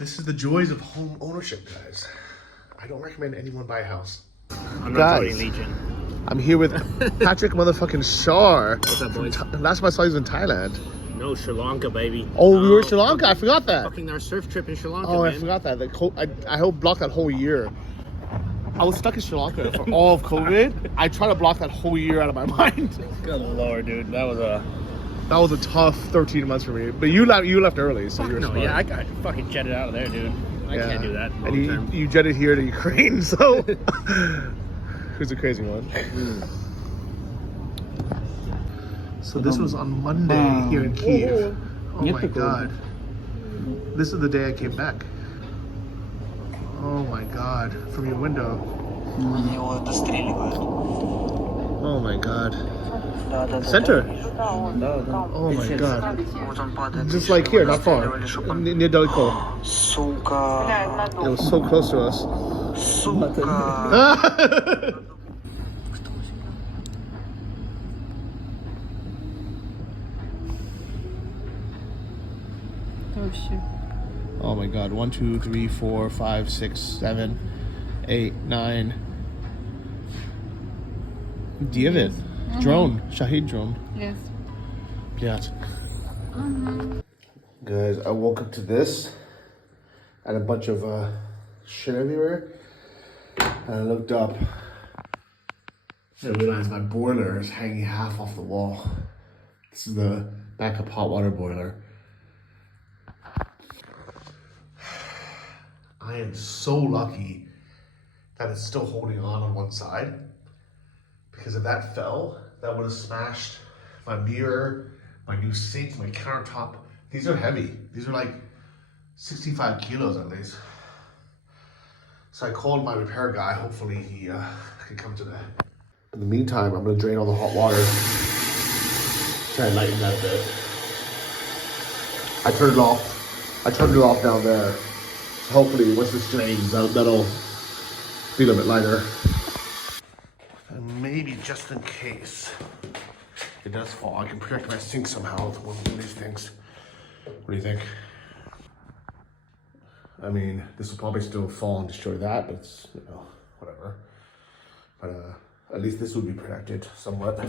This is the joys of home ownership, guys. I don't recommend anyone buy a house. I'm not voting Legion. I'm here with Patrick motherfucking Shar. What's up, boys? Last time I saw you was in Thailand. No, Sri Lanka, baby. Oh, we were in Sri Lanka. I forgot that. Fucking our surf trip in Sri Lanka, Oh, man. I forgot that. I hope blocked that whole year. I was stuck in Sri Lanka for all of COVID. I tried to block that whole year out of my mind. Good lord, dude. That was a tough 13 months for me. But you left early, so you were smart. Yeah, I got fucking jetted out of there, dude. I can't do that. And you jetted here to Ukraine, so it was a crazy one. So this was on Monday here in Kyiv. Oh my god. This is the day I came back. Oh my god. From your window. Oh my god. Center. Oh my god. Just like here, not far. Near Daliko. It was so close to us. Oh my god. 1, 2, 3, 4, 5, 6, 7, 8, 9. David. Drone. Shahid drone. Yes. Yeah. Guys, I woke up to this and a bunch of shit everywhere. And I looked up and I realized my boiler is hanging half off the wall. This is the backup hot water boiler. I am so lucky that it's still holding on one side. Because if that fell, that would have smashed my mirror, my new sink, my countertop. These are heavy. These are like 65 kilos at least. So I called my repair guy. Hopefully he can come today. In the meantime, I'm gonna drain all the hot water. Try and lighten that bit. I turned it off. I turned it off down there. Hopefully once this drains, that'll feel a bit lighter. And maybe just in case it does fall, I can protect my sink somehow with one of these things. What do you think? I mean, this will probably still fall and destroy that, but it's, whatever. But at least this would be protected somewhat.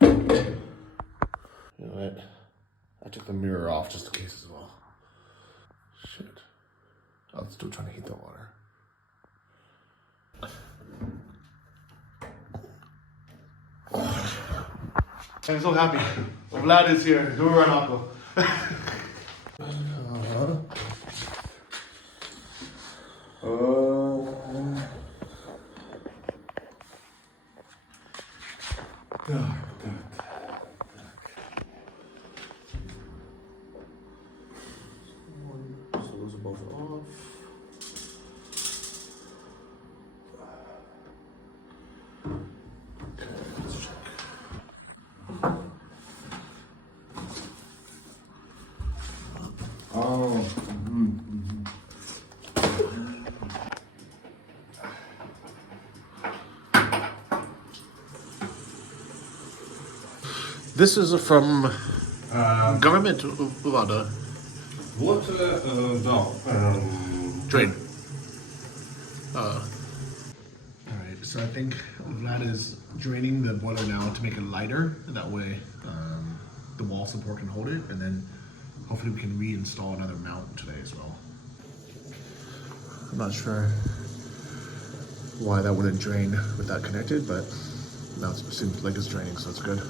You know what? I took the mirror off just in case as well. Shit. I'm still trying to heat the water. I'm so happy. Vlad is here. Do run, Uncle. So those are both off. This is from government water. Water, Drain. Alright, so I think Vlad is draining the boiler now to make it lighter. That way the wall support can hold it, and then hopefully we can reinstall another mount today as well. I'm not sure why that wouldn't drain with that connected, but now it seems like it's draining, so it's good.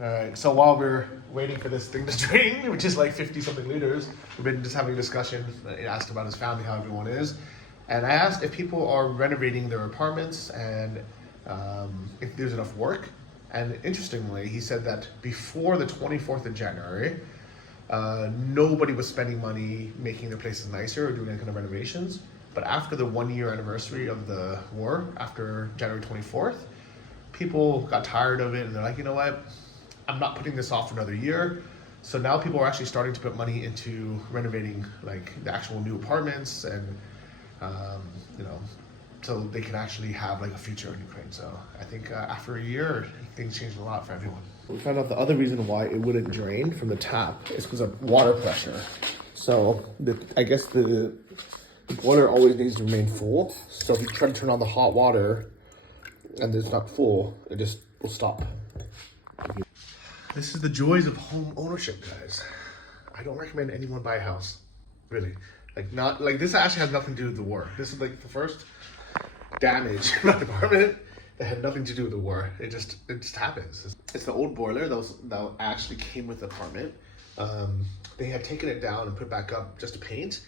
Alright, so while we're waiting for this thing to drain, which is like 50 something liters, we've been just having a discussion. I asked about his family, how everyone is. And I asked if people are renovating their apartments and if there's enough work. And interestingly, he said that before the 24th of January, nobody was spending money making their places nicer or doing any kind of renovations. But after the 1 year anniversary of the war, after January 24th, people got tired of it and they're like, you know what? I'm not putting this off for another year. So now people are actually starting to put money into renovating like the actual new apartments and, so they can actually have like a future in Ukraine. So I think after a year, things changed a lot for everyone. We found out the other reason why it wouldn't drain from the tap is because of water pressure. So I guess the boiler always needs to remain full. So if you try to turn on the hot water and it's not full, it just will stop. This is the joys of home ownership, guys. I don't recommend anyone buy a house, really. Like this actually has nothing to do with the war. This is like the first damage in my apartment that had nothing to do with the war. It just happens. It's the old boiler that actually came with the apartment. They had taken it down and put it back up just to paint,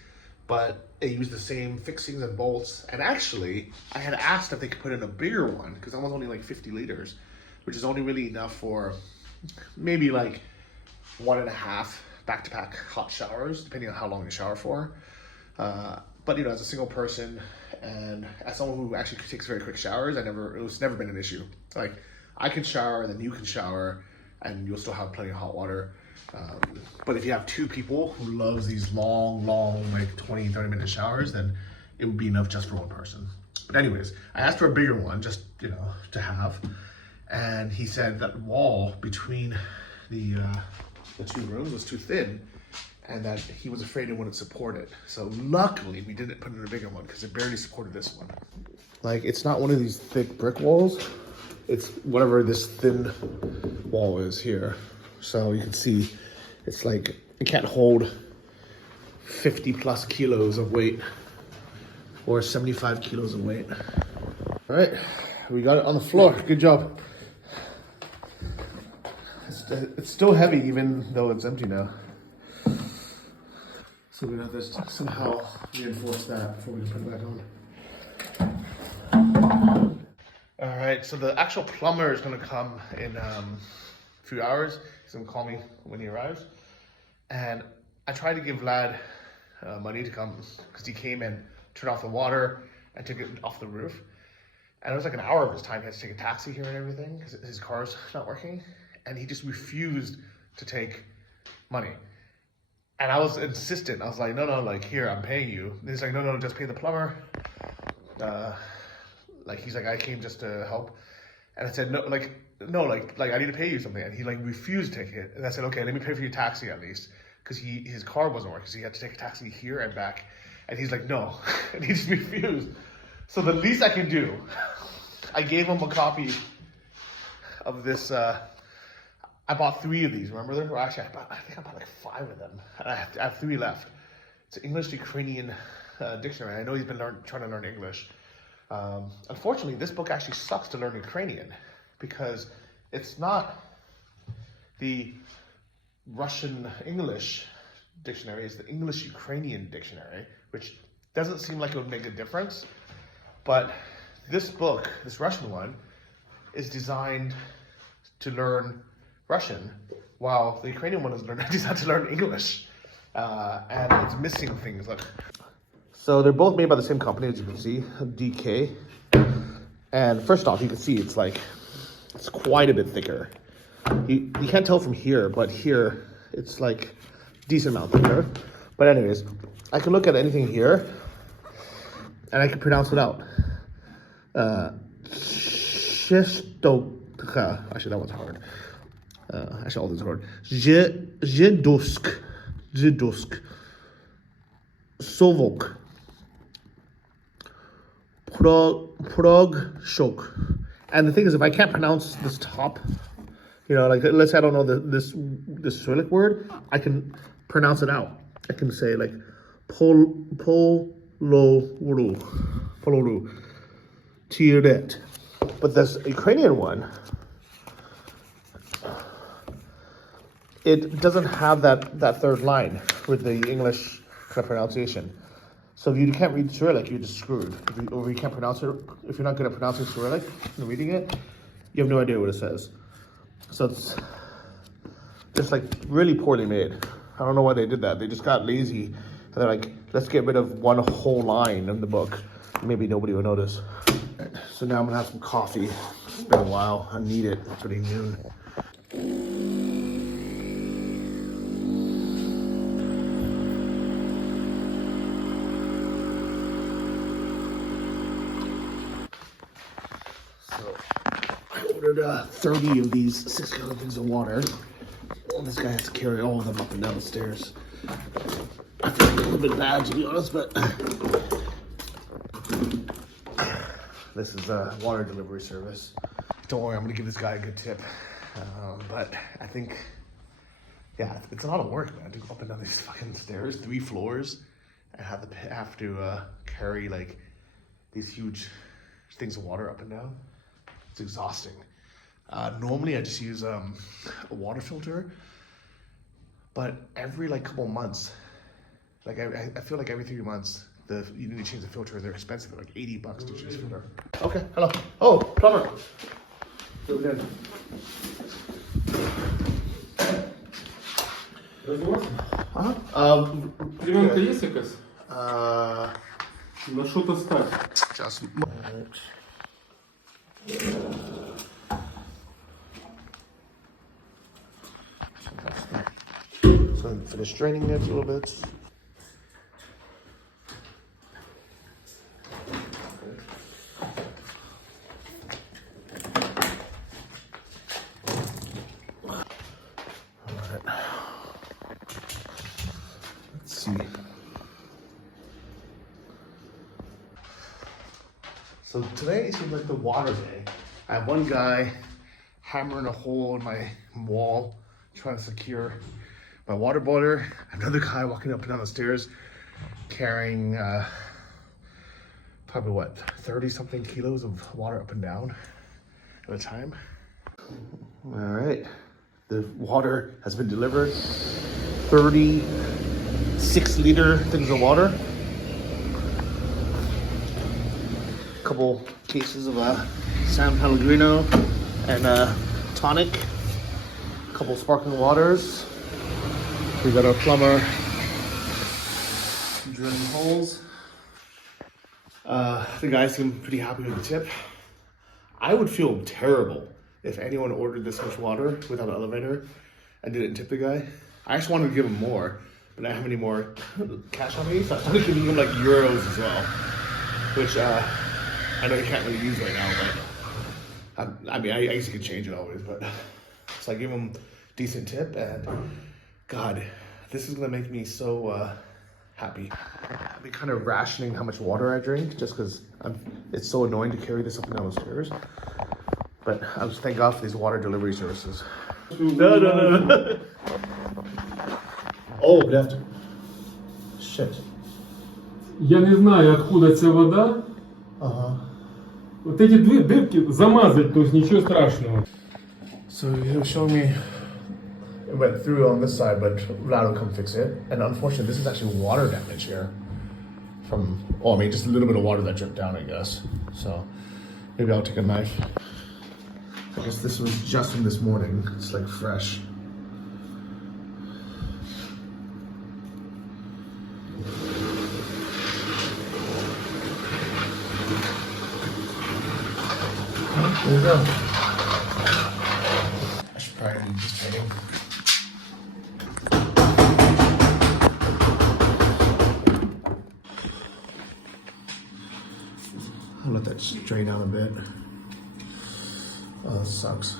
but it used the same fixings and bolts. And actually, I had asked if they could put in a bigger one because that was only like 50 liters, which is only really enough for maybe like 1.5 back-to-back hot showers, depending on how long you shower for. But you know, as a single person and as someone who actually takes very quick showers, it's never been an issue. Like I can shower and then you can shower and you'll still have plenty of hot water. But if you have two people who loves these long, like 20, 30-minute showers, then it would be enough just for one person. But anyways, I asked for a bigger one, just, you know, to have. And he said that wall between the two rooms was too thin and that he was afraid it wouldn't support it. So luckily we didn't put in a bigger one because it barely supported this one. Like, it's not one of these thick brick walls. It's whatever this thin wall is here. So you can see it's like it can't hold 50 plus kilos of weight or 75 kilos of weight. All right, we got it on the floor. Good job. It's still heavy even though it's empty now. So we're gonna have to somehow reinforce that before we can put it back on. All right, so the actual plumber is gonna come in a few hours. He's gonna call me when he arrives. And I tried to give Vlad money to come because he came and turned off the water and took it off the roof. And it was like an hour of his time. He had to take a taxi here and everything because his car's not working. And he just refused to take money. And I was insistent. I was like, no, like, here, I'm paying you. And he's like, no, just pay the plumber. He's like, I came just to help. And I said, no, I need to pay you something. And he like refused to take it. And I said, okay, let me pay for your taxi at least. Because his car wasn't working. So he had to take a taxi here and back. And he's like, no. And he just refused. So the least I can do, I gave him a copy of this, I bought 3 of these, remember? I think I bought like 5 of them. And I have 3 left. It's an English-Ukrainian dictionary. I know he's been trying to learn English. Unfortunately, this book actually sucks to learn Ukrainian because it's not the Russian-English dictionary. It's the English-Ukrainian dictionary, which doesn't seem like it would make a difference. But this book, this Russian one, is designed to learn Russian, while the Ukrainian one is designed to learn English. And it's missing things. Look. So they're both made by the same company, as you can see, DK. And first off, you can see it's quite a bit thicker. You can't tell from here, but here it's like decent amount thicker. But anyways, I can look at anything here and I can pronounce it out. Actually, that one's hard. Actually, all these are hard. Zhedusk, Sovok, Prog-shok. And the thing is, if I can't pronounce this top, you know, like let's say I don't know this Cyrillic word, I can pronounce it out. I can say like Poloru, Tiret. But this Ukrainian one, it doesn't have that third line with the English kind of pronunciation. So if you can't read Cyrillic, you're just screwed. If you can't pronounce it, if you're not good at pronouncing Cyrillic and reading it, you have no idea what it says. So it's just like really poorly made. I don't know why they did that. They just got lazy and they're like, let's get rid of one whole line in the book. Maybe nobody will notice. So now I'm gonna have some coffee. It's been a while. I need it. It's already noon. So I ordered 30 of these 6-gallon things of water. This guy has to carry all of them up and down the stairs. I bit bad to be honest, but this is a water delivery service. Don't worry, I'm gonna give this guy a good tip. But I think, yeah, it's a lot of work, man, to go up and down these fucking stairs, 3 floors, and have to carry like these huge things of water up and down. It's exhausting. Normally I just use a water filter, but every like couple months, like I feel like every 3 months, you need to change the filter. They're expensive, they're like $80 to change the filter. Okay, hello. Oh, plumber. Good in. Приманка есть якась? На що-то ставь. Just so finish draining it a little bit. Let's see. So today seems like the water day. I have one guy hammering a hole in my wall, trying to secure my water boiler. Another guy walking up and down the stairs, carrying probably what, 30 something kilos of water up and down at a time. All right, the water has been delivered. 36-liter things of water. A couple cases of San Pellegrino and tonic. A couple sparkling waters. We got our plumber drilling holes. The guys seem pretty happy with the tip. I would feel terrible if anyone ordered this much water without an elevator and didn't tip the guy. I just wanted to give him more, but I don't have any more cash on me, so I started giving him like euros as well, which I know you can't really use right now, but I mean, I guess you could change it always, but so I give him decent tip, and God, this is gonna make me so happy. I've been kind of rationing how much water I drink just because it's so annoying to carry this up and down the stairs. But I was thank God for these water delivery services. No. Oh, good afternoon. Shit. Я не знаю, откуда ця вода. Uh-huh. Вот эти две дырки замазать, то есть ничего страшного. So he was showing me it went through on this side, but Vlad will come fix it. And unfortunately, this is actually water damage here. Just a little bit of water that dripped down, I guess. So maybe I'll take a knife. I guess this was just from this morning. It's like fresh. There you go. I should probably do this training. I'll let that drain out a bit. Oh, that sucks.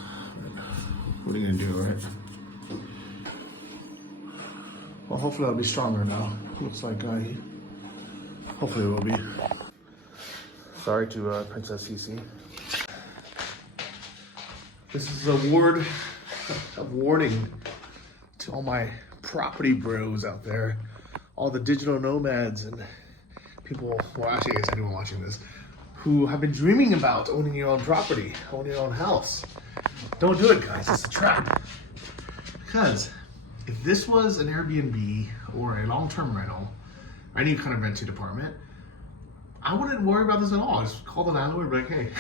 What are you gonna do, right? Well, hopefully I'll be stronger now. Looks like hopefully it will be. Sorry to Princess Cece. This is a warning to all my property bros out there, all the digital nomads and people, well actually I guess anyone watching this, who have been dreaming about owning your own property, owning your own house. Don't do it, guys, it's a trap. Because if this was an Airbnb or a long-term rental, or any kind of rented apartment, I wouldn't worry about this at all. Just call the landlord and be like, hey,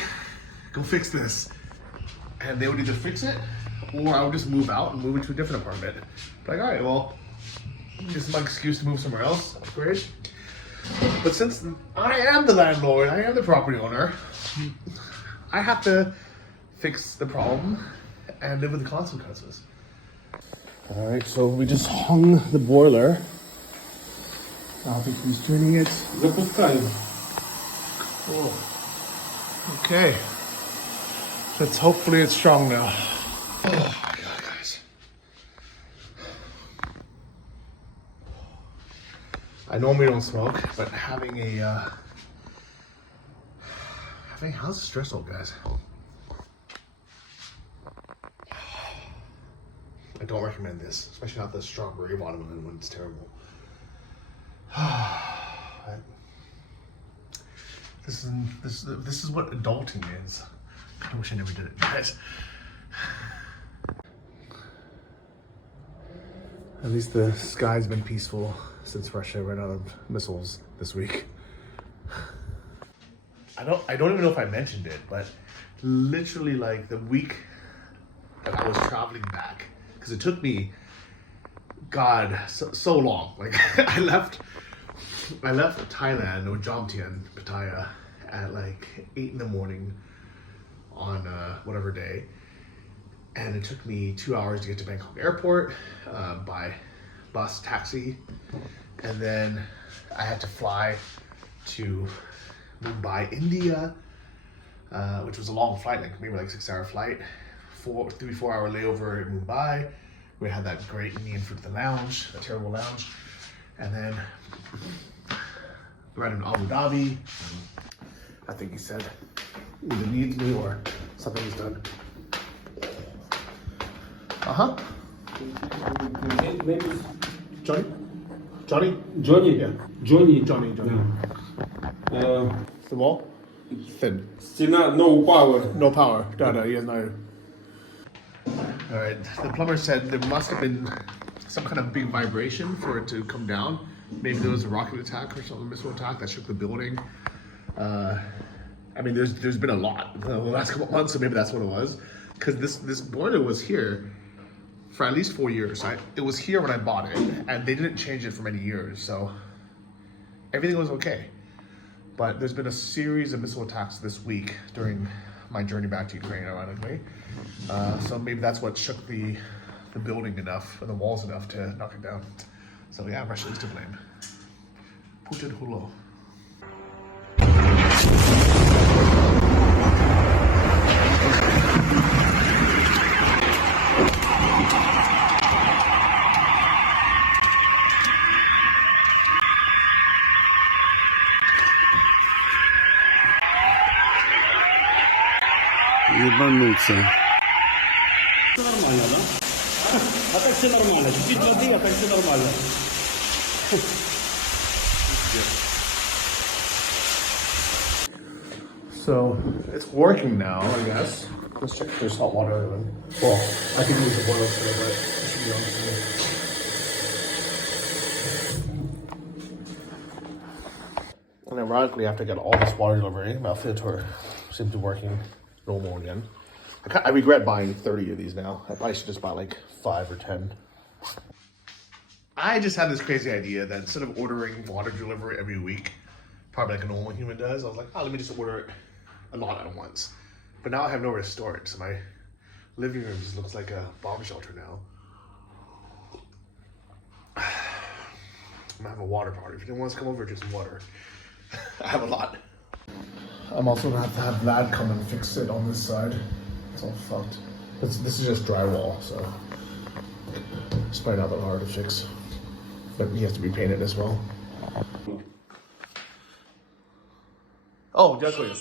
go fix this. And they would either fix it, or I would just move out and move into a different apartment. Like, all right, well, this is my excuse to move somewhere else. Great. But since I am the landlord, I am the property owner, I have to fix the problem and live with the consequences. All right, so we just hung the boiler. I think he's turning it. Запускаем. Cool. Okay. Hopefully it's strong now. Oh my God, guys. I normally don't smoke, but having how's the stressful, guys? I don't recommend this, especially not the strawberry watermelon when it's terrible. This is what adulting is. I wish I never did it, guys. At least the sky's been peaceful since Russia ran out of missiles this week. I don't even know if I mentioned it, but literally like the week that I was traveling back, because it took me, God, so long. Like I left Thailand or Jomtien, Pattaya, at like 8 in the morning on whatever day. And it took me 2 hours to get to Bangkok airport by bus, taxi. And then I had to fly to Mumbai, India, which was a long flight, like maybe like 6-hour flight, 3-4 hour layover in Mumbai. We had that great Indian food at the lounge, a terrible lounge. And then we ran in Abu Dhabi. I think he said either needs me or something's done. Uh-huh. Johnny? Johnny? Johnny? Yeah. Johnny. Johnny. The wall? Thin. Стена, no power. No power. No, he has no. Alright, the plumber said there must have been some kind of big vibration for it to come down. Maybe there was a rocket attack or something, missile attack that shook the building. I mean, there's been a lot the last couple of months, so maybe that's what it was. Because this boiler was here for at least 4 years. It was here when I bought it, and they didn't change it for many years, so everything was okay. But there's been a series of missile attacks this week during my journey back to Ukraine, ironically. So maybe that's what shook the building enough, or the walls enough to knock it down. So yeah, Russia is to blame. Putin hulo. Ебануться. Все нормально, да? А так все нормально. Чуть-чуть воды, а так все нормально. So it's working now, I guess. Let's check if there's hot water in it. Well, I can use the boiler today, but it should be on today. And ironically, after I got all this water delivery, my filter seems to be working normal again. I regret buying 30 of these now. I probably should just buy like 5 or 10. I just had this crazy idea that instead of ordering water delivery every week, probably like a normal human does, I was like, oh, let me just order a lot at once. But now I have nowhere to store it, so my living room just looks like a bomb shelter now. I'm gonna have a water party. If anyone wants to come over, just some water. I have a lot. I'm also gonna have to have Vlad come and fix it on this side. It's all fucked. This is just drywall, so it's probably not that hard to fix. But he has to be painted as well. Oh, дякую.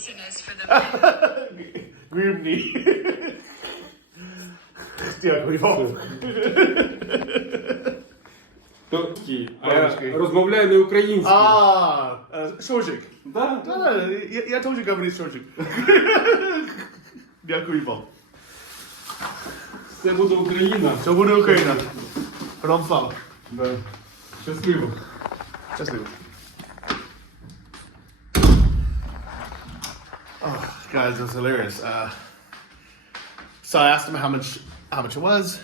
Грибні. Дякую вам. Розмовляю на українській. Шожик. Да? Я теж говорю шожик. Дякую вам. Це буде Україна. Це буде Україна. Ром слава. Да. Щасливо. Щасливо. Oh, guys, that's hilarious. So I asked him how much it was.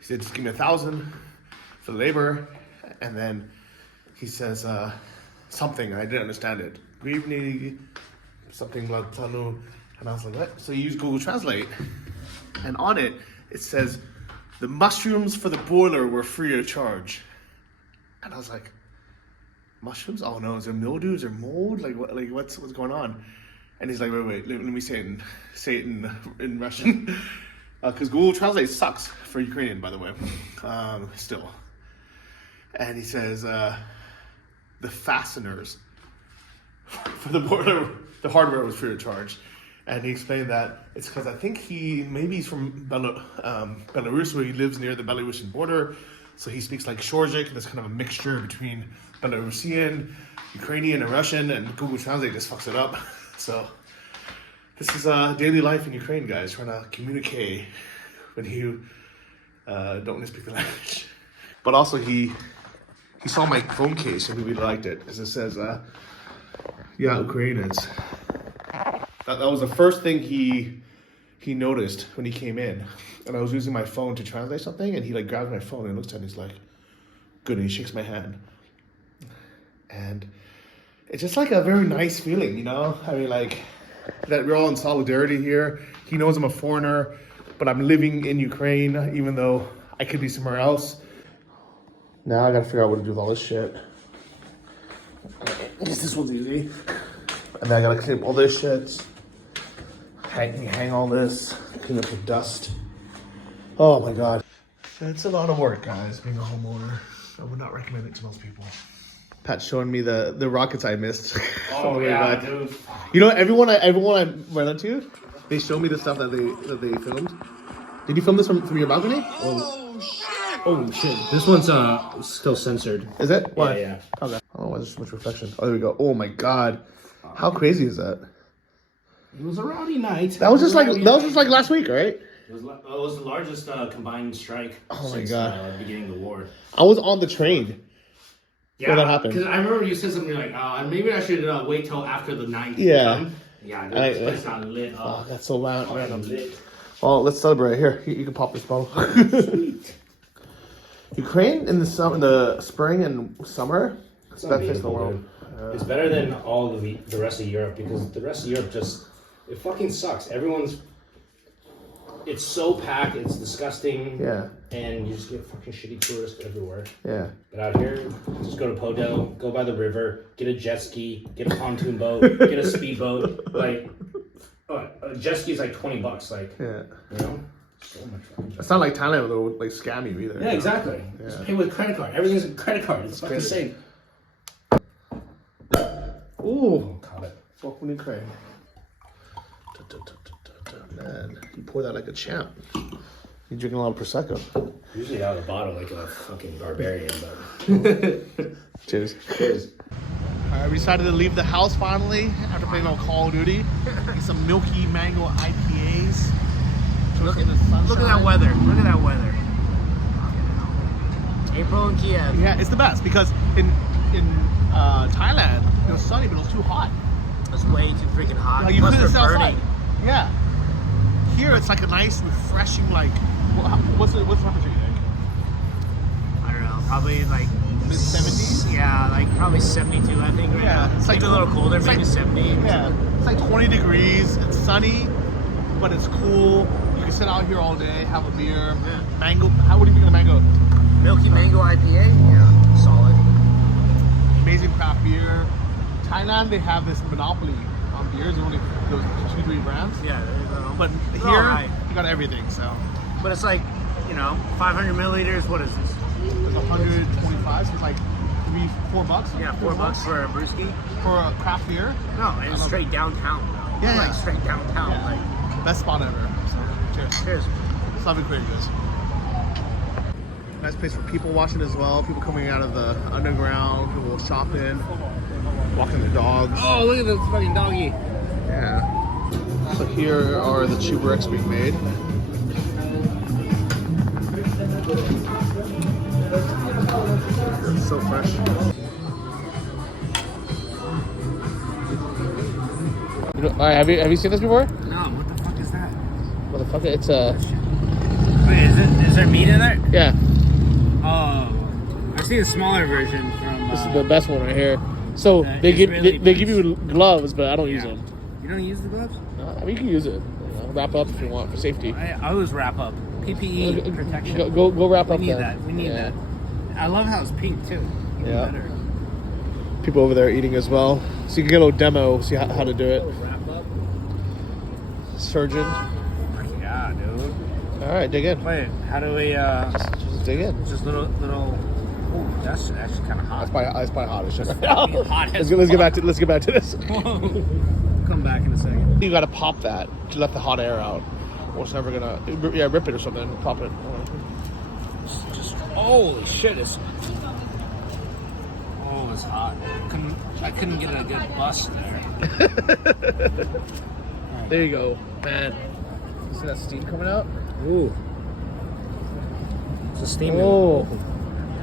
He said, just give me 1,000 for the labor. And then he says something, I didn't understand it. Grivni, something like Tanu. And I was like, what? So you use Google Translate. And on it, it says, the mushrooms for the boiler were free of charge. And I was like, mushrooms? Oh no, is there mildew? Is there mold? Like what? Like what's going on? And he's like, wait, let me say it in Russian, because Google Translate sucks for Ukrainian, by the way. Still. and he says the fasteners for the border, the hardware was free of charge. And he explained that it's because I think he's from Belarus, where he lives near the Belarusian border. So he speaks like Shorzik, that's kind of a mixture between Belarusian, Ukrainian, and Russian, and Google Translate just fucks it up. So this is daily life in Ukraine, guys, trying to communicate when you don't speak the language. But also he saw my phone case and he really liked it, because it says, yeah, Ukrainians. That was the first thing he noticed when he came in. And I was using my phone to translate something, and he like grabs my phone and looks at it and he's like, good, and he shakes my hand. And it's just like a very nice feeling, you know? I mean, like, that we're all in solidarity here. He knows I'm a foreigner, but I'm living in Ukraine, even though I could be somewhere else. Now I gotta figure out what to do with all this shit. I guess this one's easy. And then I gotta clean up all this shit. Hang all this, clean up the dust. Oh my god. It's a lot of work, guys, being a homeowner. I would not recommend it to most people. Pat's showing me the rockets I missed. Oh yeah, dude. You know, everyone I ran into, they showed me the stuff that they filmed. Did you film this from your balcony? Oh shit! This one's still censored. Is it? Why? Yeah. Okay. Oh, why is there so much reflection? Oh, there we go. Oh my god. How crazy is that? It was a rowdy night. That was just like last week, right? It was the largest combined strike since the beginning of the war. I was on the train. Yeah, when that happened. Because I remember you said something like, maybe I should wait till after the 9th. Yeah. Yeah, this place got lit up. Oh, that's so loud. Lit. Well, let's celebrate. Here, you can pop this bottle. Sweet. Ukraine in the spring and summer, it's the best place in the world. It's better than all the rest of Europe, because the rest of Europe it fucking sucks. It's so packed, it's disgusting. Yeah. And you just get fucking shitty tourists everywhere. Yeah. But out here, just go to Podel, go by the river, get a jet ski, get a pontoon boat, get a speedboat. Like, a jet ski is like $20. Like, yeah. You know? So much fun. It's not like Thailand where they'll like scam you either. Yeah, exactly. Yeah. Just pay with credit card. Everything's a credit card. It's fucking safe. Ooh. Caught it. Welcome to Ukraine. Man, you pour that like a champ. You're drinking a lot of Prosecco. Usually out of the bottle like a fucking barbarian, but... Cheers. Cheers. Alright, we decided to leave the house finally after playing on Call of Duty. Get some milky mango IPAs. Look at that weather. Look at that weather. April in Kyiv. Yeah, it's the best because in Thailand it was sunny but it was too hot. It's way too freaking hot. Like you Plus couldn't sit they're outside. burning. Yeah. Here it's like a nice, refreshing, like what's the temperature you think? I don't know. Probably like Mid 70s? Yeah, like probably 72. I think. Right now. It's Maybe a little colder. It's Maybe like, 70. Yeah. It's like 20 degrees. It's sunny, but it's cool. You can sit out here all day, have a beer. Yeah. Mango. What do you think of the mango? Milky mango IPA. Yeah, solid. Amazing craft beer. Thailand, they have this monopoly on beers. Only those 2-3 brands. Yeah, But it's here, alright. you got everything. So But it's like, 500 milliliters. What is this? there's 125. So it's like $4. Yeah, $4 for a brewski. for a craft beer. No, and it's straight downtown. Though. Yeah, like yeah. straight downtown. Yeah. Like, Best spot ever. So cheers. cheers. Slavic Creators. Nice place for people watching as well. People coming out of the underground, people shopping, walking their dogs. Oh, look at this fucking doggy. Yeah. So here are the chubreks being made. It's so fresh. Have you seen this before? No, what the fuck is that? Motherfucker, it's a Wait, is there meat in there? yeah. Oh, I've seen a smaller version from. This is the best one right here. So they Israeli give you gloves, but I don't use them. You don't use the gloves? I mean, you can use it. Wrap up if you want for safety. I always wrap up. PPE protection. Go wrap up. We need then. that. We need Yeah. that. I love how it's pink too. Even Yeah. better. People over there eating as well, so you can get a little demo, see how to do it. Wrap up. Surgeon. Yeah, dude. All right, dig in. Wait, how do we? Just dig in. Just little Oh, that's actually kind of hot. That's probably hot as shit. Hot as Let's get back to this. Whoa. Come back in a second. You gotta pop that to let the hot air out, or it's never gonna. Yeah, rip it or something. Pop it. Just holy shit! It's hot. I couldn't get a good bust there. There you go, man. You see that steam coming out? Ooh. It's a steam. Oh.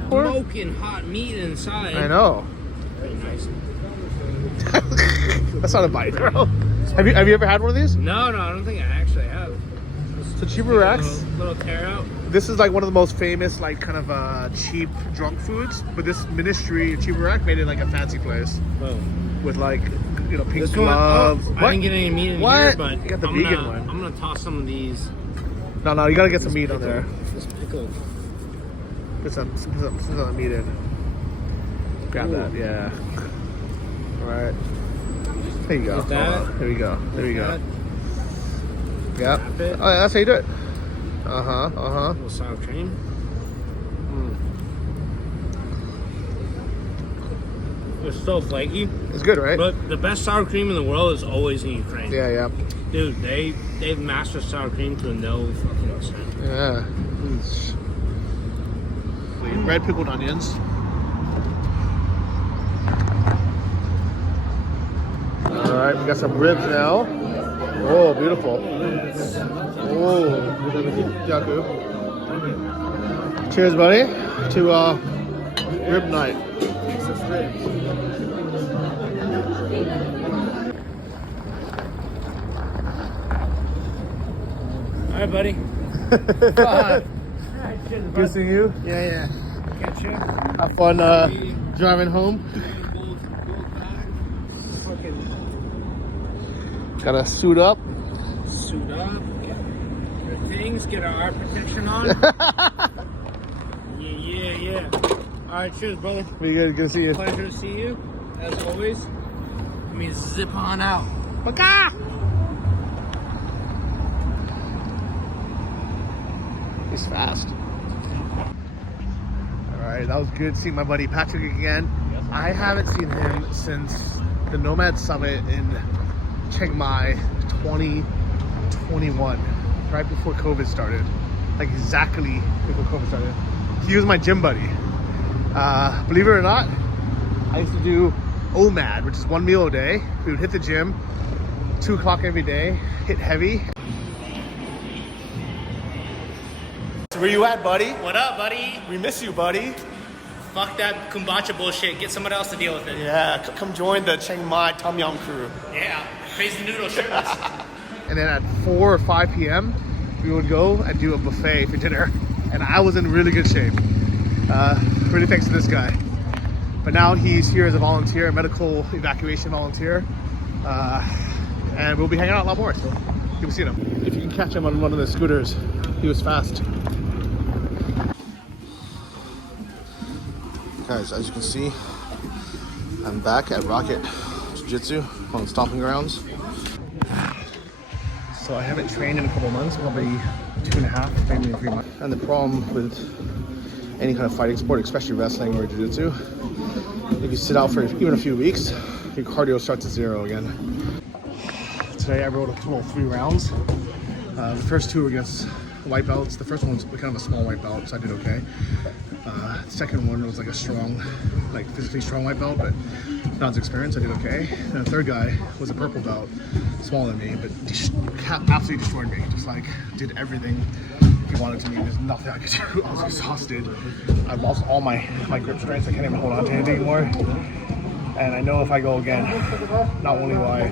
Smoking hot meat inside. I know. Very nice. That's not a bite, bro. Have you ever had one of these? No, I don't think I actually have. So Chibaraks. Little tear out. This is like one of the most famous, like kind of cheap drunk foods. But this ministry Chibarak made it like a fancy place Whoa. with like pink This one, gloves. I didn't get any meat in What? here, but You got the I'm vegan gonna, one. I'm gonna toss some of these. No, you gotta get some meat on there. This pickle. Put some meat in. Grab that, yeah. All right. There you go. Like that. Hold on. There we go. There we go. That. Yep. Wrap it. Oh, yeah, that's how you do it. Uh huh. Little sour cream. It's so flaky. It's good, right? But the best sour cream in the world is always in Ukraine. Yeah. Dude, they've mastered sour cream to no fucking extent. Yeah. Red pickled onions. All right, we got some ribs now. Oh, beautiful. Oh, Yaku. Cheers, buddy, to rib night. All right, buddy. Good seeing you. Yeah. Catch you. Have fun driving home. Gotta suit up. Suit up. Get your things. Get our eye protection on. Yeah. All right, cheers, brother. Be good to see you. Pleasure to see you, as always. Let me zip on out. Baka! He's fast. All right, that was good seeing my buddy Patrick again. I haven't seen him since the Nomad Summit in Chiang Mai 2021, right before COVID started. Like exactly before COVID started. He was my gym buddy. Believe it or not, I used to do OMAD, which is 1 meal a day. We would hit the gym 2 o'clock every day, hit heavy. So where you at, buddy? What up, buddy? We miss you, buddy. Fuck that kombucha bullshit. Get someone else to deal with it. Yeah, come join the Chiang Mai Tom Yum crew. Yeah. Crazy noodle shirtless. And then at 4 or 5 p.m., we would go and do a buffet for dinner. And I was in really good shape. Really thanks to this guy. But now he's here as a volunteer, a medical evacuation volunteer. And we'll be hanging out a lot more, so you'll see him. If you can catch him on one of the scooters, he was fast. Guys, as you can see, I'm back at Rocket Jiu-Jitsu on Stomping Grounds. So I haven't trained in a couple months, probably 2.5, maybe 3 months. And the problem with any kind of fighting sport, especially wrestling or jiu-jitsu, if you sit out for even a few weeks, your cardio starts at 0 again. Today I rode a total of 3 rounds. The first 2 were against white belts. The first one was kind of a small white belt, so I did okay. The second one was like a strong, like physically strong white belt, but not as experienced. I did okay. And the third guy was a purple belt, smaller than me, but absolutely destroyed me. Just like did everything he wanted to me. There's nothing I could do. I was exhausted. I lost all my grip strength. I can't even hold on to anything anymore. And I know if I go again, not only will I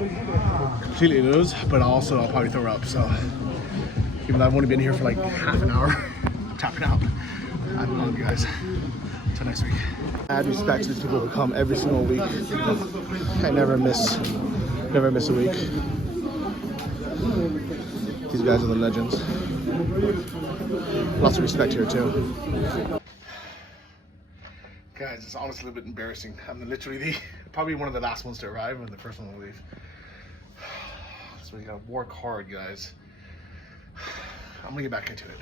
completely lose, but I'll probably throw up. So even though I've only been here for like half an hour, tapping out. I love you guys. Until next week. Mad respect to these people who come every single week. I never miss a week. These guys are the legends. Lots of respect here too. Guys, it's honestly a little bit embarrassing. I'm literally probably one of the last ones to arrive and the first one to leave. So we gotta work hard, guys. I'm gonna get back into it.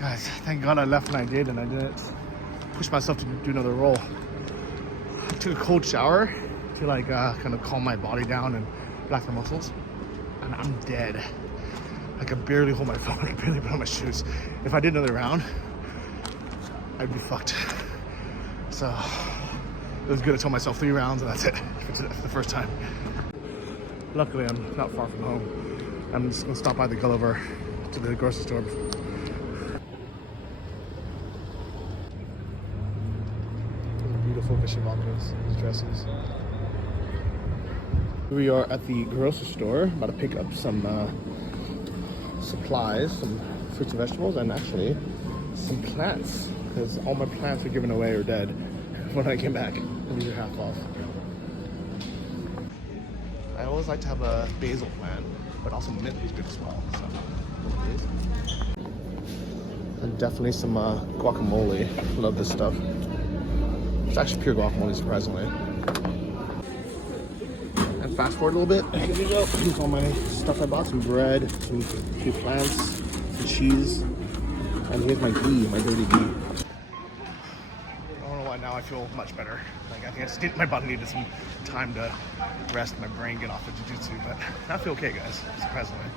Guys, thank God I left when I did and I didn't push myself to do another roll. I took a cold shower to like kind of calm my body down and relax my muscles, and I'm dead. I can barely hold my phone, I can barely put on my shoes. If I did another round, I'd be fucked. So it was good. I told myself 3 rounds and that's it for the first time. Luckily, I'm not far from home. I'm just gonna stop by the Gulliver to the grocery store. Beautiful fishing vodkas, these dresses. We are at the grocery store, about to pick up some supplies, some fruits and vegetables, and actually some plants, because all my plants were given away or dead when I came back. And these are half off. I always like to have a basil plant, but also mint is good as well. So. And definitely some guacamole. Love this stuff. It's actually pure guacamole, surprisingly. And fast forward a little bit. Here's all my stuff I bought: some bread, some few plants, some cheese, and here's my ghee, my dirty ghee. I don't know why now I feel much better. Like I think my body needed some time to rest, my brain get off of jiu-jitsu, but I feel okay, guys. Surprisingly.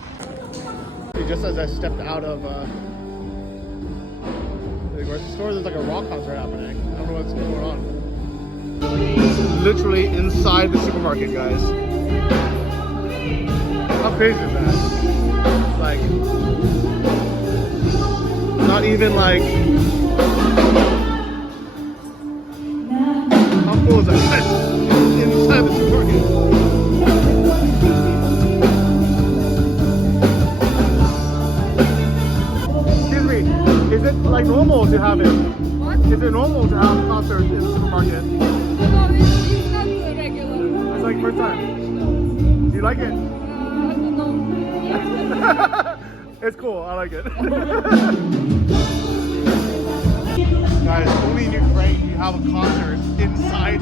Just as I stepped out of the grocery store, there's like a rock concert happening. I don't know what's going on. Literally inside the supermarket, guys. How crazy is that? Like, not even like. How cool is that? Inside the supermarket. Excuse me, is it like normal to have it? What? Is it normal to have concerts in the supermarket? No, it's not regular. It's like first time. Do you like it? I don't know. It's cool, I like it. Guys, only in Ukraine you have a concert inside